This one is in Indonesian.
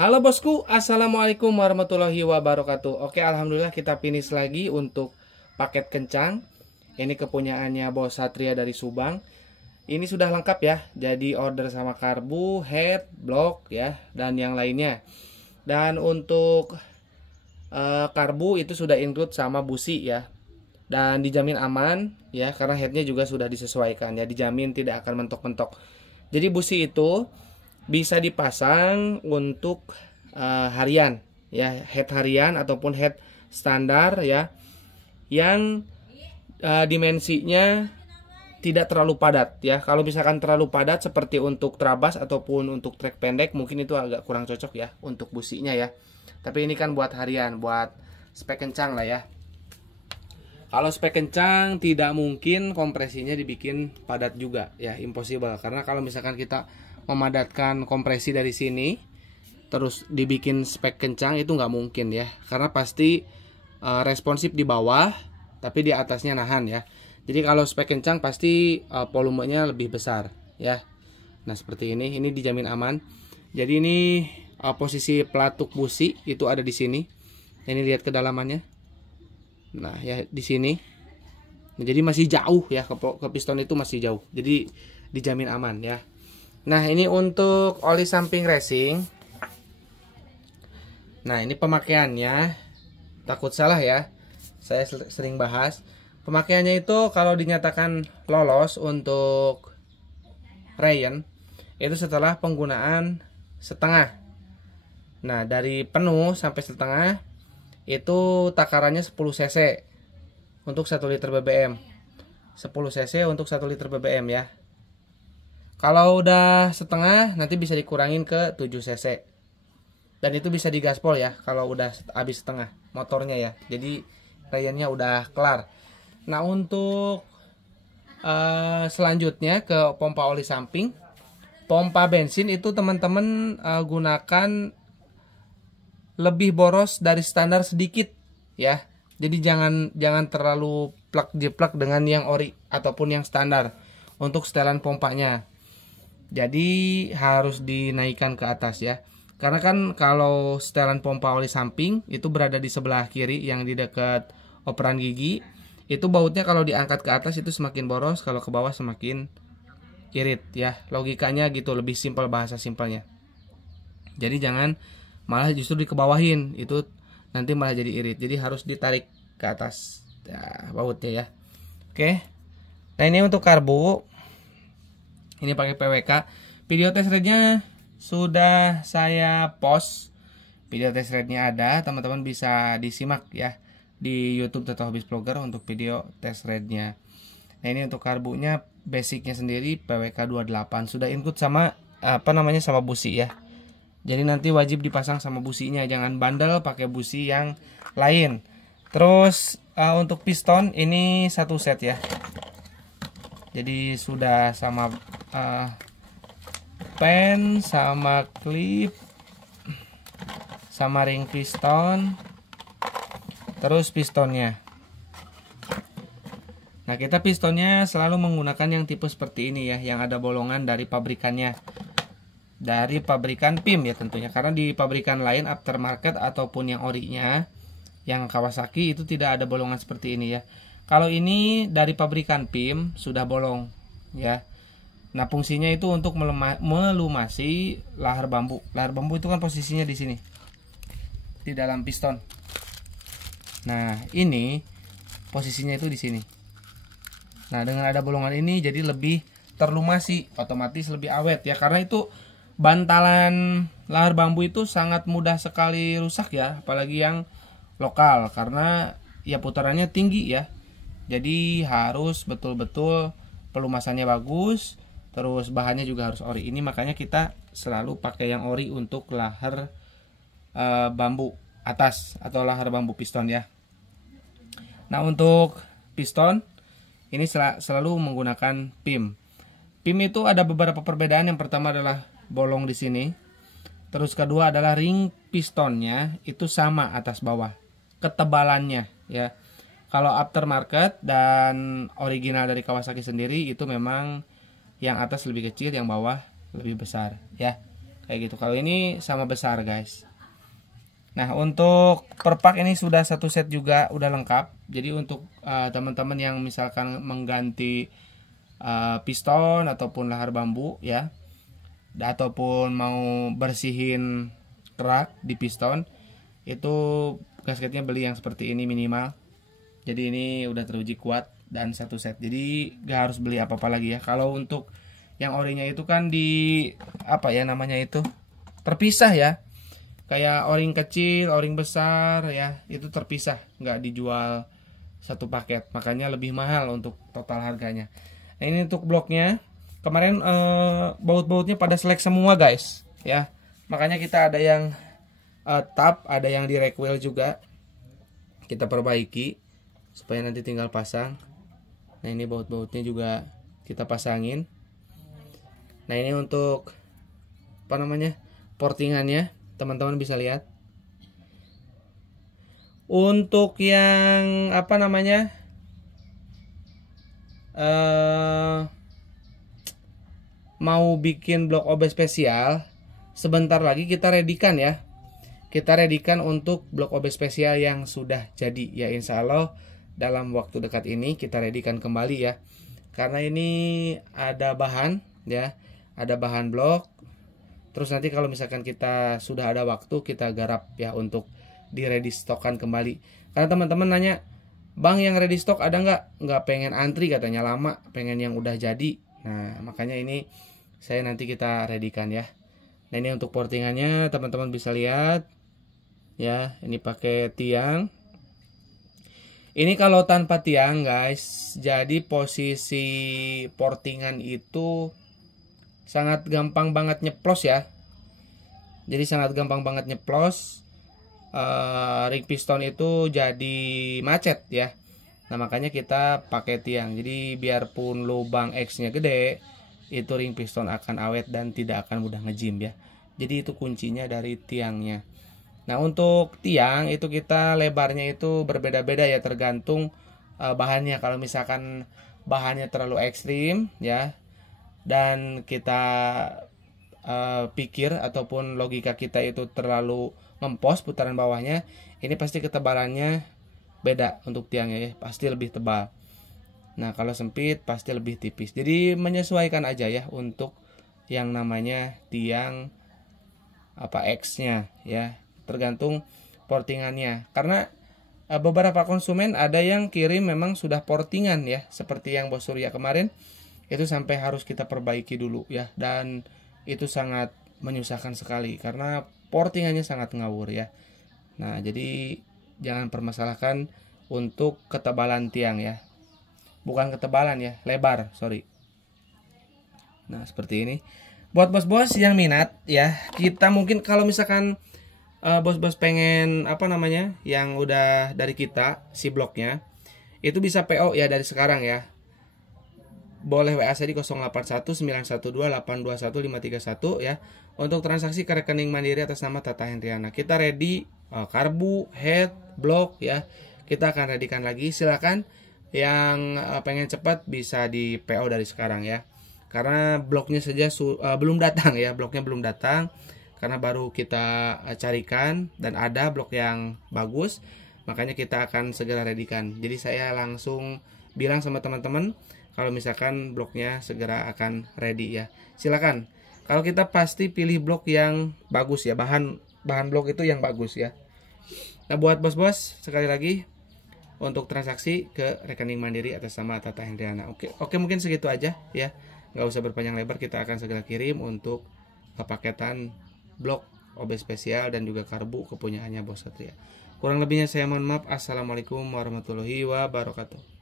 Halo bosku, assalamualaikum warahmatullahi wabarakatuh. Oke, alhamdulillah kita finish lagi untuk paket kencang. Ini kepunyaannya Bos Satria dari Subang. Ini sudah lengkap ya. Jadi order sama karbu, head, blok ya, dan yang lainnya. Dan untuk karbu itu sudah include sama busi ya. Dan dijamin aman ya, karena headnya juga sudah disesuaikan ya, dijamin tidak akan mentok-mentok. Jadi busi itu bisa dipasang untuk harian ya, head harian ataupun head standar ya, yang dimensinya tidak terlalu padat ya. Kalau misalkan terlalu padat seperti untuk trabas ataupun untuk trek pendek, mungkin itu agak kurang cocok ya untuk businya ya. Tapi ini kan buat harian, buat spek kencang lah ya. Kalau spek kencang tidak mungkin kompresinya dibikin padat juga ya, impossible. Karena kalau misalkan kita memadatkan kompresi dari sini terus dibikin spek kencang, itu nggak mungkin ya, karena pasti responsif di bawah tapi di atasnya nahan ya. Jadi kalau spek kencang pasti volumenya lebih besar ya. Nah seperti ini dijamin aman. Jadi ini posisi pelatuk busi itu ada di sini. Ini lihat kedalamannya. Nah ya di sini. Jadi masih jauh ya, ke piston itu masih jauh. Jadi dijamin aman ya. Nah ini untuk oli samping racing. Nah ini pemakaiannya, takut salah ya, saya sering bahas. Pemakaiannya itu kalau dinyatakan lolos untuk Ryan itu setelah penggunaan setengah. Nah dari penuh sampai setengah itu takarannya 10 cc untuk 1 liter BBM, 10 cc untuk 1 liter BBM ya. Kalau udah setengah nanti bisa dikurangin ke 7 cc. Dan itu bisa digaspol ya kalau udah habis setengah motornya ya. Jadi Ryannya udah kelar. Nah untuk selanjutnya ke pompa oli samping. Pompa bensin itu teman-teman gunakan lebih boros dari standar sedikit ya. Jadi jangan terlalu plak-jeplak dengan yang ori ataupun yang standar untuk setelan pompanya. Jadi harus dinaikkan ke atas ya. Karena kan kalau setelan pompa oli samping itu berada di sebelah kiri yang di dekat operan gigi. Itu bautnya kalau diangkat ke atas itu semakin boros, kalau ke bawah semakin irit ya. Logikanya gitu, lebih simpel, bahasa simpelnya. Jadi jangan malah justru dikebawahin, itu nanti malah jadi irit. Jadi harus ditarik ke atas ya, bautnya ya. Oke. Nah ini untuk karbu. Ini pakai PWK. Video test rednya sudah saya post. Video test rednya ada, teman-teman bisa disimak ya di YouTube Toto Hobis Vlogger untuk video test rednya. Nah ini untuk karbunya basicnya sendiri PWK 28 sudah include sama sama busi ya. Jadi nanti wajib dipasang sama businya, jangan bandel pakai busi yang lain. Terus untuk piston ini satu set ya. Jadi sudah sama pen, sama klip, sama ring piston, terus pistonnya. Nah kita pistonnya selalu menggunakan yang tipe seperti ini ya, yang ada bolongan dari pabrikannya, dari pabrikan PIM ya tentunya. Karena di pabrikan lain aftermarket ataupun yang orinya, yang Kawasaki itu tidak ada bolongan seperti ini ya. Kalau ini dari pabrikan PIM sudah bolong ya. Nah fungsinya itu untuk melumasi lahar bambu. Lahar bambu itu kan posisinya di sini, di dalam piston. Nah ini posisinya itu di sini. Nah dengan ada bolongan ini jadi lebih terlumasi, otomatis lebih awet ya. Karena itu bantalan lahar bambu itu sangat mudah sekali rusak ya, apalagi yang lokal, karena ya putarannya tinggi ya. Jadi harus betul-betul pelumasannya bagus, terus bahannya juga harus ori. Ini makanya kita selalu pakai yang ori untuk lahar bambu atas atau lahar bambu piston ya. Nah untuk piston ini selalu menggunakan PIM. PIM itu ada beberapa perbedaan. Yang pertama adalah bolong di sini. Terus kedua adalah ring pistonnya itu sama atas bawah ketebalannya ya. Kalau aftermarket dan original dari Kawasaki sendiri itu memang yang atas lebih kecil, yang bawah lebih besar ya. kayak gitu. Kalau ini sama besar guys. Nah untuk per pak ini sudah satu set juga, udah lengkap. Jadi untuk teman-teman yang misalkan mengganti piston ataupun lahar bambu ya, ataupun mau bersihin kerak di piston, itu gasketnya beli yang seperti ini minimal. Jadi ini udah teruji kuat dan satu set. Jadi gak harus beli apa-apa lagi ya. Kalau untuk yang orinya itu kan di apa ya namanya itu, terpisah ya. Kayak o-ring kecil, o-ring besar ya, itu terpisah, nggak dijual satu paket, makanya lebih mahal untuk total harganya. Nah ini untuk bloknya, kemarin baut-bautnya pada selek semua guys ya, makanya kita ada yang tap, ada yang di rack wheel juga, kita perbaiki supaya nanti tinggal pasang. Nah ini baut-bautnya juga kita pasangin. Nah ini untuk apa namanya, portingannya, teman-teman bisa lihat. Untuk yang apa namanya, mau bikin blok OB spesial, sebentar lagi kita readykan ya. Kita readykan untuk blok OB spesial yang sudah jadi ya, insya Allah dalam waktu dekat ini kita readykan kembali ya. Karena ini ada bahan ya, ada bahan blok. Terus nanti kalau misalkan kita sudah ada waktu, kita garap ya untuk di ready stockan kembali. Karena teman-teman nanya, bang yang ready stock ada nggak pengen antri katanya, lama pengen yang udah jadi. Nah makanya ini saya nanti kita readykan ya. Nah ini untuk portingannya teman-teman bisa lihat ya, ini pakai tiang. Ini kalau tanpa tiang guys, jadi posisi portingan itu sangat gampang banget nyeplos ya. Jadi sangat gampang banget nyeplos. Ring piston itu jadi macet ya. Nah makanya kita pakai tiang. Jadi biarpun lubang X-nya gede, itu ring piston akan awet dan tidak akan mudah ngejim ya. Jadi itu kuncinya dari tiangnya. Nah untuk tiang itu kita lebarnya itu berbeda-beda ya, tergantung bahannya. Kalau misalkan bahannya terlalu ekstrim ya, dan kita pikir ataupun logika kita itu terlalu ngempos putaran bawahnya, ini pasti ketebalannya beda untuk tiangnya ya, pasti lebih tebal. Nah kalau sempit pasti lebih tipis. Jadi menyesuaikan aja ya untuk yang namanya tiang apa X-nya ya, tergantung portingannya. Karena beberapa konsumen ada yang kirim memang sudah portingan ya, seperti yang Bos Surya kemarin, itu sampai harus kita perbaiki dulu ya, dan itu sangat menyusahkan sekali karena portingannya sangat ngawur ya. Nah jadi jangan permasalahkan untuk ketebalan tiang ya, bukan ketebalan ya, lebar, sorry. Nah seperti ini buat bos-bos yang minat ya. Kita mungkin kalau misalkan bos-bos pengen apa namanya yang udah dari kita si bloknya, itu bisa PO ya dari sekarang ya. Boleh WA saya di 081912821531 ya, untuk transaksi ke rekening Mandiri atas nama Tata Hendriana. Kita ready karbu, head, blok ya. Kita akan readykan lagi. Silakan yang pengen cepat bisa di PO dari sekarang ya. Karena bloknya saja belum datang ya, bloknya belum datang karena baru kita carikan dan ada blok yang bagus. Makanya kita akan segera readykan. Jadi saya langsung bilang sama teman-teman kalau misalkan bloknya segera akan ready ya. Silakan. Kalau kita pasti pilih blok yang bagus ya, bahan blok itu yang bagus ya. Nah buat bos-bos sekali lagi untuk transaksi ke rekening Mandiri atas nama Tata Hendriana. Oke mungkin segitu aja ya. Nggak usah berpanjang lebar, kita akan segera kirim untuk paketan blok OB spesial dan juga karbu kepunyaannya Bos Satria. Kurang lebihnya saya mohon maaf. Assalamualaikum warahmatullahi wabarakatuh.